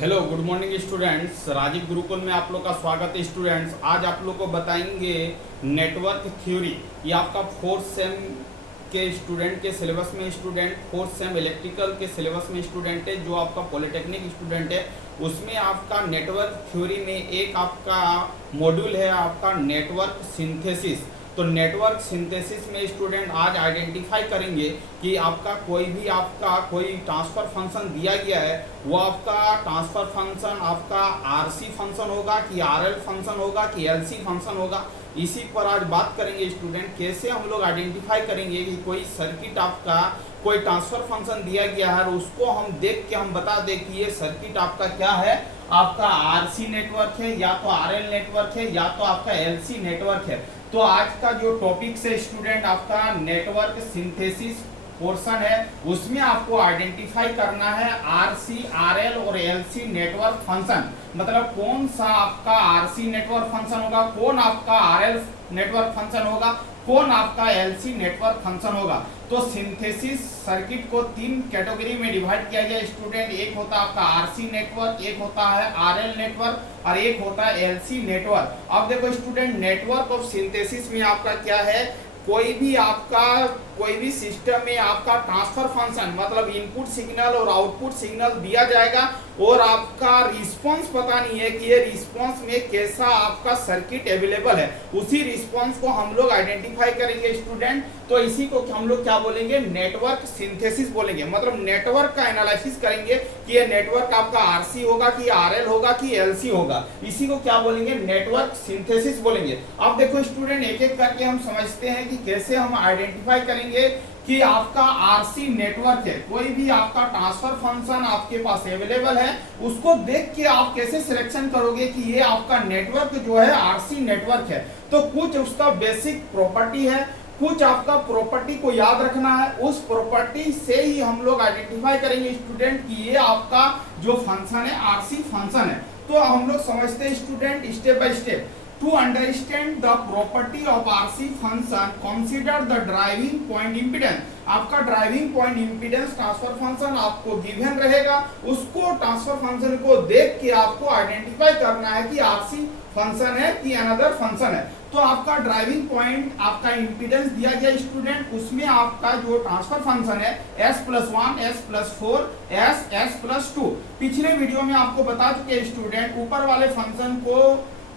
Hello good morning students. Rajiv Gurukul में आप लोग का स्वागत है स्टूडेंट्स। आज आप लोग को बताएंगे नेटवर्क थ्योरी। ये आपका फोर्थ सेम के स्टूडेंट के सिलेबस में स्टूडेंट फोर्थ सेम इलेक्ट्रिकल के सिलेबस में स्टूडेंट है, जो आपका पॉलिटेक्निक स्टूडेंट है उसमें आपका नेटवर्क थ्योरी में एक आपका मॉड्यूल है आपका नेटवर्क सिंथेसिस। तो नेटवर्क सिंथेसिस में स्टूडेंट आज आइडेंटिफाई करेंगे कि आपका कोई ट्रांसफ़र फंक्शन दिया गया है, वो आपका ट्रांसफ़र फंक्शन आपका आरसी फंक्शन होगा कि आरएल फंक्शन होगा कि एलसी फंक्शन होगा। इसी पर आज बात करेंगे स्टूडेंट, कैसे हम लोग आइडेंटिफाई करेंगे कि कोई सर्किट आपका कोई ट्रांसफ़र फंक्शन दिया गया है और उसको हम देख के हम बता दें कि ये सर्किट आपका क्या है, आपका आरसी नेटवर्क है या तो आरएल नेटवर्क है या तो आपका एलसी नेटवर्क है। तो आज का जो टॉपिक से स्टूडेंट आपका नेटवर्क सिंथेसिस पोर्शन है, उसमें आपको आइडेंटिफाई करना है आरसी आरएल और एलसी नेटवर्क फंक्शन। मतलब कौन सा आपका आरसी नेटवर्क फंक्शन होगा, कौन आपका आरएल नेटवर्क फंक्शन होगा, कौन आपका एलसी नेटवर्क फंक्शन होगा। तो सिंथेसिस सर्किट को तीन कैटेगरी में डिवाइड किया गया स्टूडेंट। एक होता है आपका आरसी नेटवर्क, एक होता है आरएल नेटवर्क और एक होता है एलसी नेटवर्क। अब देखो स्टूडेंट, नेटवर्क ऑफ सिंथेसिस में आपका क्या है, कोई भी सिस्टम में आपका ट्रांसफर फंक्शन मतलब इनपुट सिग्नल और आउटपुट सिग्नल दिया जाएगा और आपका रिस्पांस पता नहीं है कि ये रिस्पांस में कैसा आपका सर्किट अवेलेबल है। उसी रिस्पांस को हम लोग आइडेंटिफाई करेंगे स्टूडेंट। तो इसी को हम लोग क्या बोलेंगे, नेटवर्क सिंथेसिस बोलेंगे। मतलब नेटवर्क का एनालिसिस करेंगे कि ये नेटवर्क आपका आरसी होगा कि आरएल होगा कि एलसी होगा। इसी को क्या बोलेंगे, नेटवर्क सिंथेसिस बोलेंगे। अब देखो स्टूडेंट, एक एक करके हम समझते हैं कि कैसे हम आइडेंटिफाई करेंगे कि आपका आरसी नेटवर्क है। कोई भी आपका ट्रांसफर फंक्शन आपके पास अवेलेबल है, उसको देख के आप कैसे सिलेक्शन करोगे कि ये आपका नेटवर्क जो है आरसी नेटवर्क है। तो कुछ उसका बेसिक प्रॉपर्टी है, कुछ आपका प्रॉपर्टी को याद रखना है। उस प्रॉपर्टी से ही हम लोग आइडेंटिफाई करेंगे स्टूडेंट कि ये आपका जो फंक्शन है आरसी फंक्शन है। तो हम लोग समझते हैं student step by step. To understand the property of RC function, consider the driving point impedance। आपका driving point impedance transfer function आपको गिवन रहेगा, उसको ट्रांसफर फंक्शन को देख के आपको आइडेंटिफाई करना है कि आरसी फंक्शन है कि अनदर फंक्शन है। तो आपका ड्राइविंग पॉइंट आपका इंपीडेंस दिया गया स्टूडेंट, उसमें आपका जो ट्रांसफर फंक्शन है s+1 s+4 s+2। पिछले वीडियो में आपको बता चुके स्टूडेंट, ऊपर वाले फंक्शन को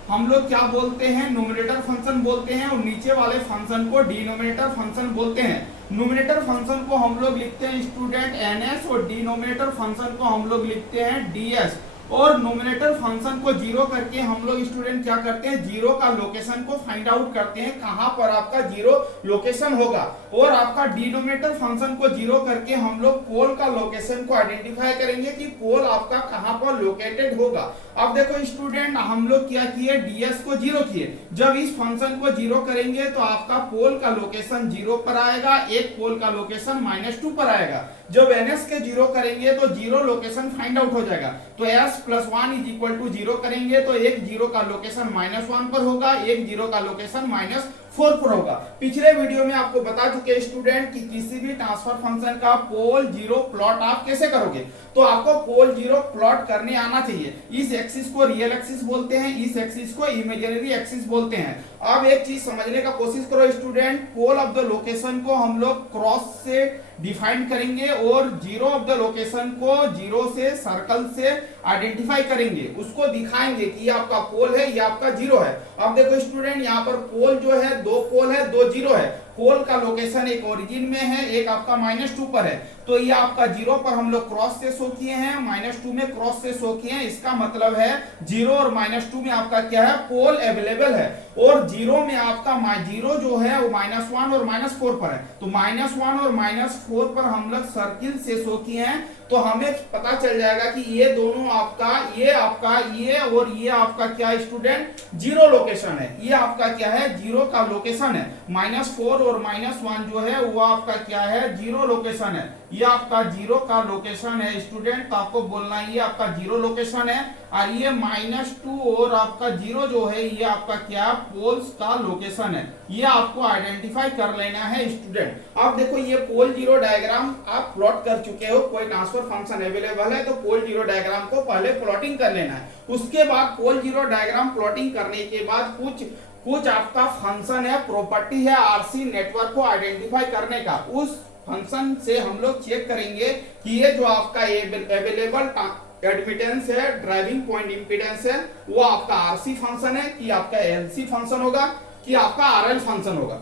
हम लोग क्या बोलते हैं, नोमिनेटर फंक्शन बोलते हैं और नीचे वाले फंक्शन को डिनोमिनेटर फंक्शन बोलते हैं। नोमिनेटर फंक्शन को हम लोग लिखते हैं स्टूडेंट ns और डिनोमिनेटर फंक्शन को हम लोग लिखते हैं ds। और नोमिनेटर फंक्शन को जीरो करके हम लोग स्टूडेंट क्या करते हैं, जीरो का लोकेशन को फाइंड आउट करते हैं, कहां पर आपका जीरो लोकेशन होगा। और आपका डिनोमिनेटर फंक्शन को जीरो करके हम लोग पोल का लोकेशन को आइडेंटिफाई करेंगे कि पोल आपका कहां पर लोकेटेड होगा। अब देखो स्टूडेंट, हम लोग क्या किए, ds को जीरो किए। जब इस फंक्शन को जीरो करेंगे तो आपका पोल का लोकेशन जीरो पर आएगा, एक पोल का लोकेशन -2 पर आएगा। जब ns के जीरो करेंगे तो जीरो लोकेशन फाइंड आउट हो जाएगा। तो s+1 = 0 करेंगे तो एक जीरो का लोकेशन -1 पर होगा, एक जीरो का लोकेशन -4 पर होगा। पिछले वीडियो में आपको बता चुके स्टूडेंट कि किसी भी ट्रांसफर फंक्शन का पोल जीरो प्लॉट आप कैसे करोगे। तो आपको पोल जीरो प्लॉट करने आना चाहिए। इस एक्सिस को रियल एक्सिस बोलते हैं, इस एक्सिस को इमेजिनरी एक्सिस बोलते हैं। अब एक चीज समझने का कोशिश करो student, pole of the location को हम लोग क्रॉस से डिफाइन करेंगे और जीरो ऑफ द लोकेशन को जीरो से सर्कल से आइडेंटिफाई करेंगे, उसको दिखाएंगे कि ये आपका पोल है, ये आपका जीरो है। अब देखो स्टूडेंट, यहाँ पर पोल जो है, दो पोल है, दो जीरो है। पोल का लोकेशन एक ओरिजिन में है, एक आपका -2 पर है। तो ये आपका जीरो पर हम लोग क्रॉस से शो किए हैं, -2 में क्रॉस से शो किए हैं। इसका मतलब है जीरो और -2 में आपका क्या है, पोल अवेलेबल है। और जीरो में आपका जीरो जो है वो -1 और -4 पर है। तो -1 और -4 पर हम लोग सर्किल से शो किए हैं, तो हमें पता चल जाएगा कि ये दोनों आपका ये और ये आपका क्या स्टूडेंट, जीरो लोकेशन है। ये आपका क्या है, जीरो का लोकेशन है। -4 और -1 जो है वो आपका क्या है, जीरो लोकेशन है। ये आपका जीरो का लोकेशन है स्टूडेंट, तो आपको बोलना है ये आपका जीरो लोकेशन है। और ये -2 और आपका जीरो जो है ये आपका क्या, पोल्स का लोकेशन है। ये आपको आइडेंटिफाई कर लेना है स्टूडेंट। आप देखो ये पोल जीरो डायग्राम आप प्लॉट कर चुके हो, कोई ट्रांसफर फंक्शन अवेलेबल है तो पोल जीरो डायग्राम को पहले प्लॉटिंग कर लेना है। उसके बाद पोल जीरो डायग्राम प्लॉटिंग करने के बाद कुछ आपका फंक्शन है, प्रॉपर्टी है आरसी नेटवर्क को आइडेंटिफाई करने का। उस फंक्शन से हम लोग चेक करेंगे कि ये जो आपका अवेलेबल एडमिटेंस है, ड्राइविंग पॉइंट इंपीडेंस है, वो आपका आरसी फंक्शन है कि आपका एलसी फंक्शन होगा कि आपका आरएल फंक्शन होगा।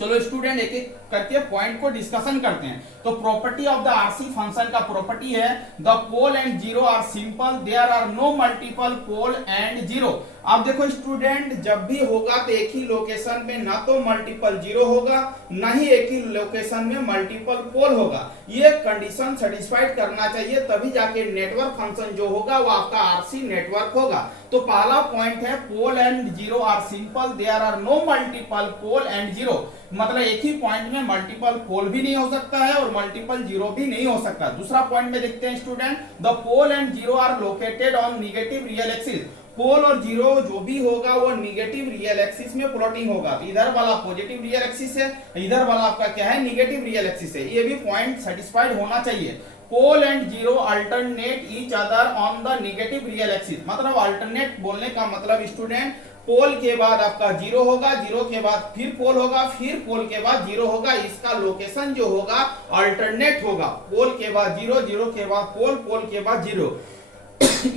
चलो स्टूडेंट एक एक करके पॉइंट को डिस्कशन करते हैं। तो property of the RC function का प्रॉपर्टी है the pole and zero are simple, there are no multiple pole and zero. अब देखो स्टूडेंट, जब भी होगा तो एक ही लोकेशन में ना तो मल्टीपल जीरो होगा ना ही एक ही लोकेशन में मल्टीपल पोल होगा। ये कंडीशन सेटिस्फाइड करना चाहिए, तभी जाके नेटवर्क फंक्शन जो होगा वो आपका आरसी नेटवर्क होगा। तो पहला पॉइंट है pole and zero are simple, there are no multiple pole and zero. मतलब एक ही पॉइंट में मल्टीपल पोल भी नहीं हो सकता है और मल्टीपल जीरो भी नहीं हो सकता। दूसरा पॉइंट में देखते हैं student, the pole and zero are located on negative real axis. Pole और जीरो जो भी होगा वो नेगेटिव रियल एक्सिस में प्लॉटिंग होगा। इधर वाला पॉजिटिव रियल एक्सिस है, इधर वाला आपका क्या है, नेगेटिव रियल एक्सिस है। ये भी पॉइंट सेटिस्फाइड होना चाहिए। Pole and zero alternate each other on the negative real axis. मतलब अल्टरनेट बोलने का मतलब स्टूडेंट, पोल के बाद आपका जीरो होगा, जीरो के बाद फिर पोल होगा, फिर पोल के बाद जीरो होगा। इसका लोकेशन जो होगा अल्टरनेट होगा। पोल के बाद जीरो, जीरो के बाद पोल, पोल के बाद जीरो।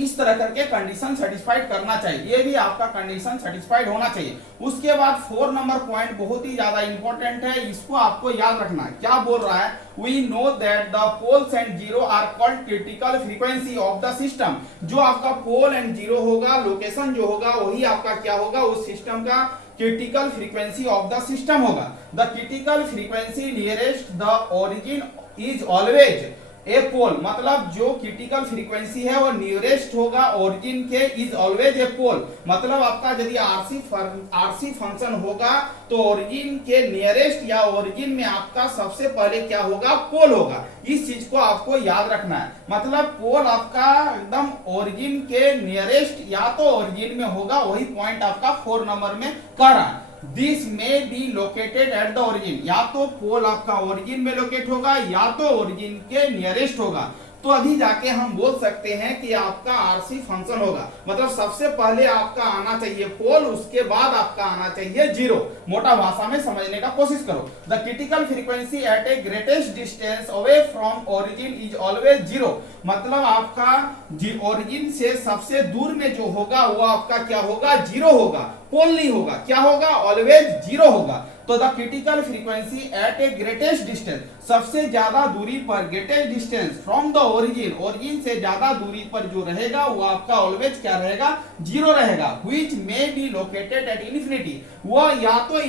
इस तरह करके कंडीशन सेटिस्फाइड करना चाहिए। ये भी आपका कंडीशन सेटिस्फाइड होना चाहिए। उसके बाद 4 नंबर पॉइंट बहुत ही ज्यादा इंपॉर्टेंट है, इसको आपको याद रखना है। क्या बोल रहा है, we know that the poles and zero are called critical frequency of the system. जो आपका पोल एंड जीरो होगा, लोकेशन जो होगा वही आपका क्या होगा, उस सिस्टम का critical frequency of the system होगा। The critical frequency nearest the origin is always a pole. मतलब जो क्रिटिकल फ्रीक्वेंसी है वो नियरेस्ट होगा ओरिजिन के, इज ऑलवेज ए पोल। मतलब आपका यदि आरसी फंक्शन होगा तो ओरिजिन के नियरेस्ट या ओरिजिन में आपका सबसे पहले क्या होगा, पोल होगा। इस चीज को आपको याद रखना है। मतलब पोल आपका एकदम ओरिजिन के नियरेस्ट या तो ओरिजिन में होगा, वही पॉइंट आपका 4 नंबर में कर रहा है। This may be located at the origin. या तो पोल आपका ओरिजिन में लोकेट होगा या तो ओरिजिन के नियरेस्ट होगा। तो अभी जाके हम बोल सकते हैं कि आपका आरसी फंक्शन होगा। मतलब सबसे पहले आपका आना चाहिए पोल, उसके बाद आपका आना चाहिए जीरो। मोटा भाषा में समझने का कोशिश करो। The critical frequency at a greatest distance away from origin is always zero. मतलब आपका ओरिजिन से सबसे दूर में जो होगा वो आपका क्या होगा, जीरो होगा, पोल नहीं होगा। क्या होगा, ऑलवेज जीरो होगा। तो the critical frequency at a greatest distance, सबसे ज्यादा दूरी पर, greatest distance from the origin, origin से ज्यादा दूरी पर जो रहेगा वो आपका ऑलवेज क्या रहेगा, जीरो रहेगा। Which may be located at infinity. वो या तो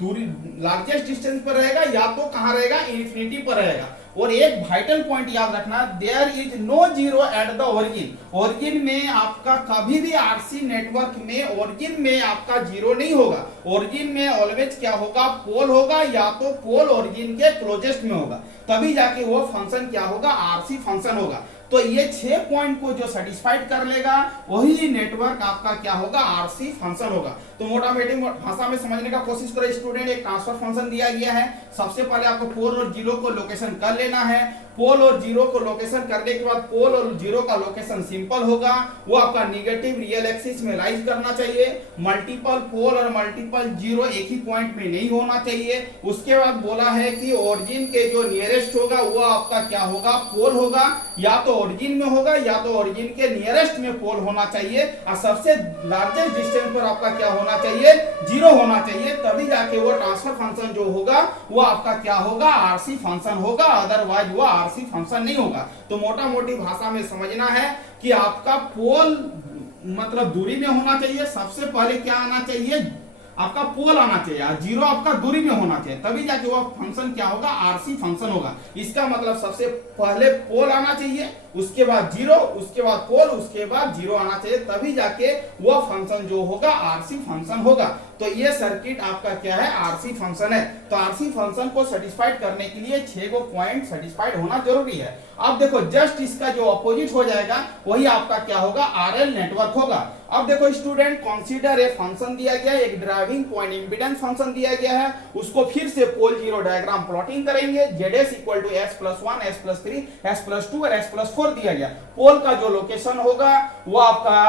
दूरी लार्जेस्ट डिस्टेंस पर रहेगा या तो कहां रहेगा, इन्फिनिटी पर रहेगा। और एक वाइटल पॉइंट याद रखना, there is no zero at the origin. Origin में आपका कभी भी आरसी नेटवर्क में ओरिजिन में आपका जीरो नहीं होगा। ओरिजिन में ऑलवेज क्या होगा, पोल होगा, या तो पोल ओरिजिन के क्लोजेस्ट में होगा, तभी जाके वो फंक्शन क्या होगा, आरसी फंक्शन होगा। तो ये 6 पॉइंट को जो सेटिस्फाइड कर लेगा वही नेटवर्क आपका क्या होगा, आरसी फंक्शन होगा। तो मोटामोटी भाषा में समझने का कोशिश करो स्टूडेंट। एक ट्रांसफर फंक्शन दिया गया है, सबसे पहले आपको पोल और जीरो को लोकेशन कर लेना है। पोल और जीरो को लोकेशन करने के बाद पोल और जीरो का लोकेशन सिंपल होगा, वो आपका नेगेटिव रियल एक्सिस में राइज करना चाहिए। मल्टीपल पोल और मल्टीपल जीरो एक ही पॉइंट में नहीं होना चाहिए। उसके बाद बोला है कि ओरिजिन के जो नियरेस्ट होगा वो आपका क्या होगा, पोल होगा, या तो ओरिजिन में होगा या तो ओरिजिन के नियरेस्ट में पोल होना चाहिए। और सबसे लार्जेस्ट डिस्टेंस पर आपका क्या होना चाहिए, जीरो होना चाहिए, तभी जाके वो ट्रांसफर फंक्शन जो होगा वो आपका क्या होगा, आरसी फंक्शन होगा। अदरवाइज वो आरसी फंक्शन नहीं होगा। तो मोटा मोटी भाषा में समझना है कि आपका पोल मतलब दूरी में होना चाहिए, सबसे पहले क्या आना चाहिए, आपका पोल आना चाहिए, जीरो आपका दूरी में होना चाहिए, तभी जाके वो फंक्शन क्या होगा, आरसी फंक्शन होगा। इसका मतलब सबसे पहले पोल आना चाहिए, उसके बाद जीरो, उसके बाद पोल, उसके बाद जीरो आना चाहिए, तभी जाके वो फंक्शन जो होगा आरसी फंक्शन होगा। तो तो ये सर्किट आपका क्या है, आरसी फंक्शन है। तो आरसी फंक्शन को सेटिस्फाइड करने के लिए 6 गो पॉइंट सेटिस्फाइड होना जरूरी है। अब देखो जस्ट इसका जो अपोजिट हो जाएगा वही आपका क्या होगा, आरएल नेटवर्क होगा। अब देखो स्टूडेंट, कंसीडर ए फंक्शन दिया गया है, एक ड्राइविंग पॉइंट इंपीडेंस फंक्शन दिया गया है, उसको फिर से पोल जीरो डायग्राम प्लॉटिंग करेंगे। Z S equal to s+1 s+3 s+2 और s+4 दिया गया। पोल का जो लोकेशन होगा वो आपका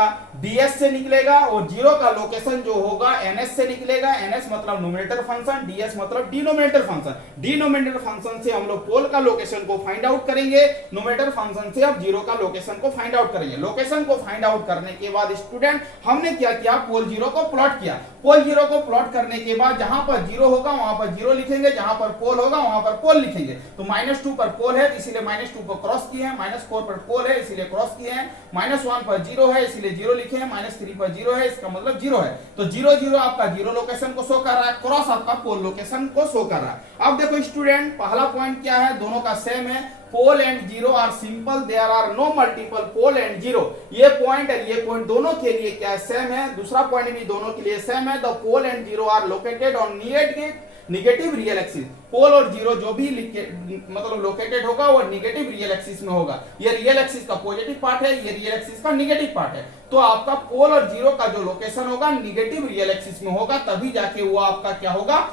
ds से निकलेगा और जीरो का लोकेशन जो होगा ns से निकलेगा। ns मतलब न्यूमरेटर फंक्शन, ds मतलब डिनोमिनेटर फंक्शन। डिनोमिनेटर फंक्शन से हम लोग पोल का लोकेशन को फाइंड आउट करेंगे, न्यूमरेटर फंक्शन से अब जीरो का लोकेशन को फाइंड आउट करेंगे। लोकेशन को फाइंड आउट करने के बाद स्टूडेंट हमने क्या किया, पोल जीरो को प्लॉट किया। पोल जीरो को प्लॉट करने के बाद जहां पर जीरो होगा वहां पर जीरो लिखेंगे, जहां पर पोल होगा वहां पर पोल लिखेंगे। तो -2 पर पोल है इसीलिए -2 को क्रॉस किए हैं, -4 पर पोल है इसीलिए क्रॉस किए हैं, -1 पर जीरो है इसीलिए जीरो लिखे हैं, -3 पर जीरो है इसका मतलब जीरो है। तो 0 0 आपका जीरो लोकेशन को शो कर रहा है, क्रॉस आपका पोल लोकेशन को शो कर रहा है। अब देखो स्टूडेंट, पहला पॉइंट क्या है, दोनों का सेम है। Pole and zero are simple, there are no multiple pole and zero. ये पॉइंट और ये पॉइंट दोनों के लिए क्या सेम है। दूसरा पॉइंट भी दोनों के लिए सेम है। The pole and zero are located on negative real axis. Pole और जीरो जो भी मतलब लोकेटेड होगा वो नेगेटिव रियल एक्सिस में होगा। ये रियल एक्सिस का पॉजिटिव पार्ट है, ये रियल एक्सिस का नेगेटिव पार्ट है। तो आपका पोल और जीरो का जो लोकेशन होगा नेगेटिव रियल एक्सिस में होगा, तभी जाके वो आपका क्या होगा,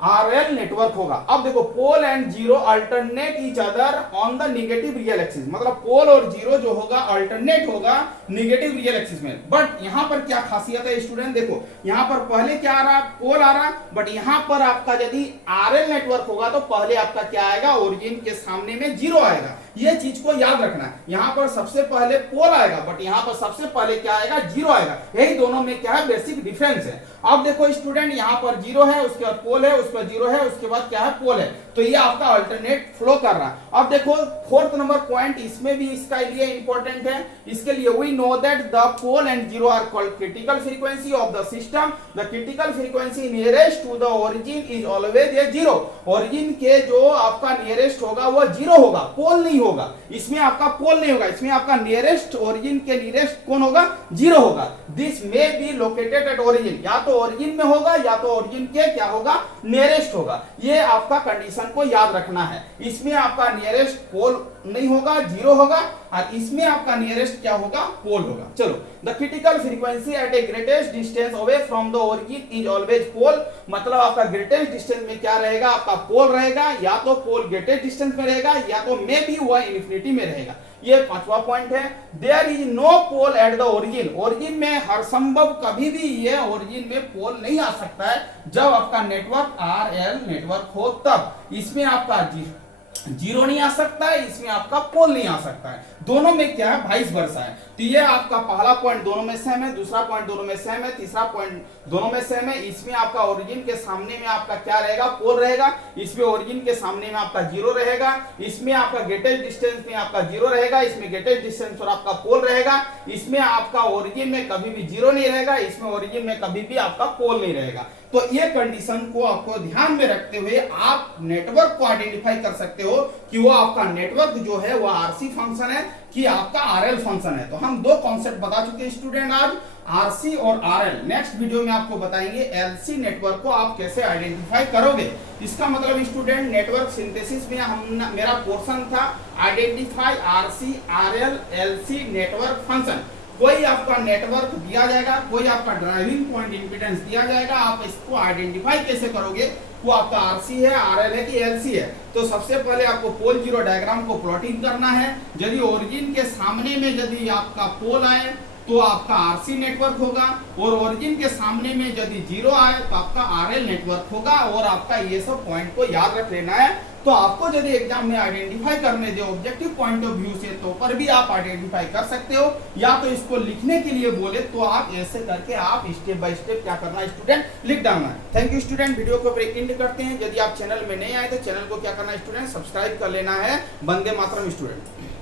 आरएल नेटवर्क होगा। अब देखो, pole and zero alternate each other on the negative real axis, मतलब पोल और जीरो जो होगा अल्टरनेट होगा नेगेटिव रियल एक्सिस में। बट यहां पर क्या खासियत है स्टूडेंट, देखो यहां पर पहले क्या आ रहा, पोल आ रहा, बट यहां पर आपका यदि आरएल नेटवर्क होगा तो पहले आपका क्या आएगा, ओरिजिन के सामने में जीरो आएगा। ये चीज को याद रखना है। यहां पर सबसे पहले पोल आएगा बट यहां पर सबसे पहले क्या आएगा, जीरो आएगा। यही दोनों में क्या है, बेसिक डिफरेंस है। अब देखो स्टूडेंट, यहां पर जीरो है, उसके बाद पोल है, उस पर जीरो है, उसके बाद क्या है, पोल है। तो ये आपका अल्टरनेट फ्लो कर रहा है। अब देखो फोर्थ नंबर पॉइंट, इसमें भी इसका लिए इंपॉर्टेंट है। इसके लिए we know that the pole and zero are called critical frequency of the system. The critical frequency nearest to the origin is always a zero. Origin के जो आपका नियरेस्ट होगा वो जीरो होगा, पोल नहीं होगा। इसमें आपका पोल नहीं होगा, इसमें आपका नियरेस्ट, ओरिजिन के नियरेस्ट कौन होगा, जीरो होगा। This may be located at origin, या तो ओरिजिन में होगा या तो ओरिजिन के क्या होगा, नियरेस्ट होगा। ये आपका कंडीशन को याद रखना है। इसमें आपका नियरेस्ट पोल नहीं होगा, जीरो होगा, और इसमें आपका नियरेस्ट क्या होगा, पोल होगा। चलो, the critical frequency at a greatest distance away from the origin is always pole. मतलब आपका ग्रेटेस्ट डिस्टेंस में क्या रहेगा, आपका पोल रहेगा। या तो पोल ग्रेटेस्ट डिस्टेंस में रहेगा या तो मे बी वह इन्फिनिटी में रहेगा। ये पांचवा पॉइंट है। There is no pole at the origin. Origin में हर संभव कभी भी ये ओरिजिन में पोल नहीं आ सकता है जब आपका नेटवर्क आरएल नेटवर्क हो, तब इसमें आपका जीरो नहीं आ सकता है, इसमें आपका पोल नहीं आ सकता है। दोनों में क्या है, वाइस वर्सा है। तो ये आपका पहला पॉइंट दोनों में सेम है, दूसरा पॉइंट दोनों में सेम है, तीसरा पॉइंट दोनों में सेम है। इसमें आपका ओरिजिन के सामने में आपका क्या रहेगा, पोल रहेगा। इसमें ओरिजिन के सामने में आपका जीरो रहेगा। इसमें आपका ग्रेटेस्ट डिस्टेंस में आपका जीरो रहेगा, इसमें ग्रेटेस्ट डिस्टेंस पर आपका पोल रहेगा। इसमें आपका ओरिजिन में कभी भी जीरो नहीं रहेगा, इसमें ओरिजिन में कभी भी आपका पोल नहीं रहेगा। तो ये कंडीशन को आपको ध्यान में रखते हुए आप नेटवर्क को आइडेंटिफाई कर सकते हो कि वो आपका नेटवर्क जो है वो आरसी फंक्शन है कि आपका आरएल फंक्शन है। तो हम दो कॉन्सेप्ट बता चुके हैं स्टूडेंट आज, आरसी और आरएल। नेक्स्ट वीडियो में आपको बताएंगे एलसी नेटवर्क को आप कैसे आइडेंटिफाई करोगे। इसका मतलब स्टूडेंट, नेटवर्क सिंथेसिस में हम मेरा पोर्शन था identify RC RL LC network function. कोई आपका नेटवर्क दिया जाएगा, कोई आपका ड्राइविंग पॉइंट इंपीडेंस दिया जाएगा, आप इसको आइडेंटिफाई कैसे करोगे, वो आपका आरसी है, आरएल है कि एलसी है। तो सबसे पहले आपको पोल जीरो डायग्राम को प्लॉटिंग करना है। यदि ओरिजिन के सामने में यदि आपका पोल आए तो आपका आरसी नेटवर्क होगा, और ओरिजिन के सामने में यदि जीरो आए तो आपका आरएल नेटवर्क होगा। और आपका ये सब पॉइंट को याद रख लेना है। तो आपको यदि एग्जाम में आइडेंटिफाई करने दे ऑब्जेक्टिव पॉइंट ऑफ व्यू से, तो पर भी आप आइडेंटिफाई कर सकते हो, या तो इसको लिखने के लिए बोले तो आप ऐसे करके आप स्टेप बाय स्टेप क्या करना है स्टूडेंट, लिख डालना है। थैंक यू स्टूडेंट, वीडियो को एंड करते हैं। यदि आप चैनल में नहीं आए तो चैनल को क्या करना है स्टूडेंट, सब्सक्राइब कर लेना है। वंदे मातरम स्टूडेंट।